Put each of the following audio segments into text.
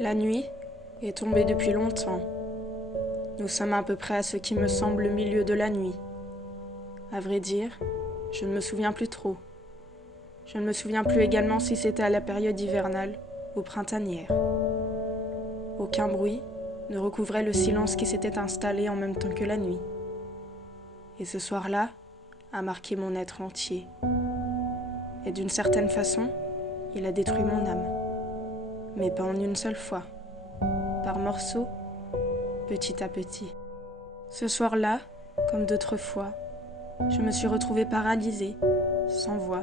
La nuit est tombée depuis longtemps. Nous sommes à peu près à ce qui me semble le milieu de la nuit. À vrai dire, je ne me souviens plus trop. Je ne me souviens plus également si c'était à la période hivernale ou printanière. Aucun bruit ne recouvrait le silence qui s'était installé en même temps que la nuit. Et ce soir-là a marqué mon être entier. Et d'une certaine façon, il a détruit mon âme. Mais pas en une seule fois. Par morceaux, petit à petit. Ce soir-là, comme d'autres fois, je me suis retrouvée paralysée, sans voix,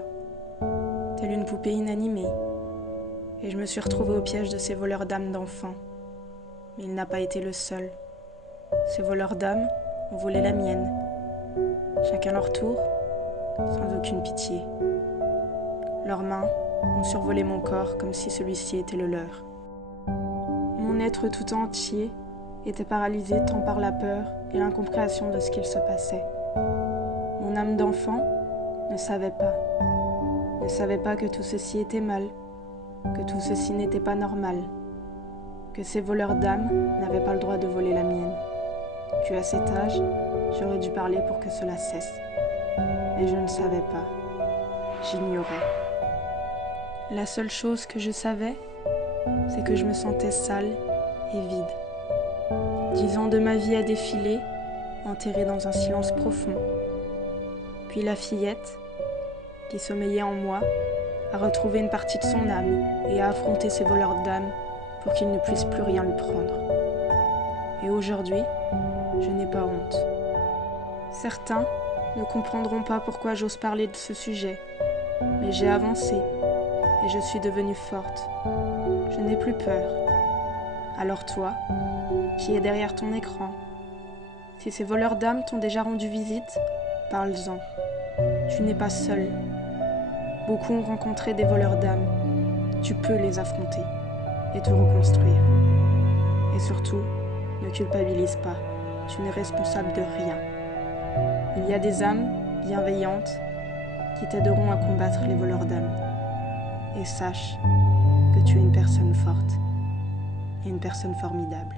telle une poupée inanimée. Et je me suis retrouvée au piège de ces voleurs d'âmes d'enfants. Mais il n'a pas été le seul. Ces voleurs d'âmes ont volé la mienne, chacun leur tour, sans aucune pitié. Leurs mains ont survolé mon corps comme si celui-ci était le leur. Mon être tout entier était paralysé tant par la peur et l'incompréhension de ce qu'il se passait. Mon âme d'enfant ne savait pas que tout ceci était mal, que tout ceci n'était pas normal, que ces voleurs d'âmes n'avaient pas le droit de voler la mienne, qu'à cet âge, j'aurais dû parler pour que cela cesse. Mais je ne savais pas, j'ignorais. La seule chose que je savais, c'est que je me sentais sale et vide. 10 ans de ma vie à défiler, enterrée dans un silence profond. Puis la fillette, qui sommeillait en moi, a retrouvé une partie de son âme et a affronté ces voleurs d'âme pour qu'ils ne puissent plus rien lui prendre. Et aujourd'hui, je n'ai pas honte. Certains ne comprendront pas pourquoi j'ose parler de ce sujet, mais j'ai avancé et je suis devenue forte. Je n'ai plus peur. Alors toi, qui es derrière ton écran, si ces voleurs d'âme t'ont déjà rendu visite, parle-en. Tu n'es pas seul. Beaucoup ont rencontré des voleurs d'âme. Tu peux les affronter et te reconstruire. Et surtout, ne culpabilise pas. Tu n'es responsable de rien. Il y a des âmes bienveillantes qui t'aideront à combattre les voleurs d'âme. Et sache que tu es une personne forte et une personne formidable.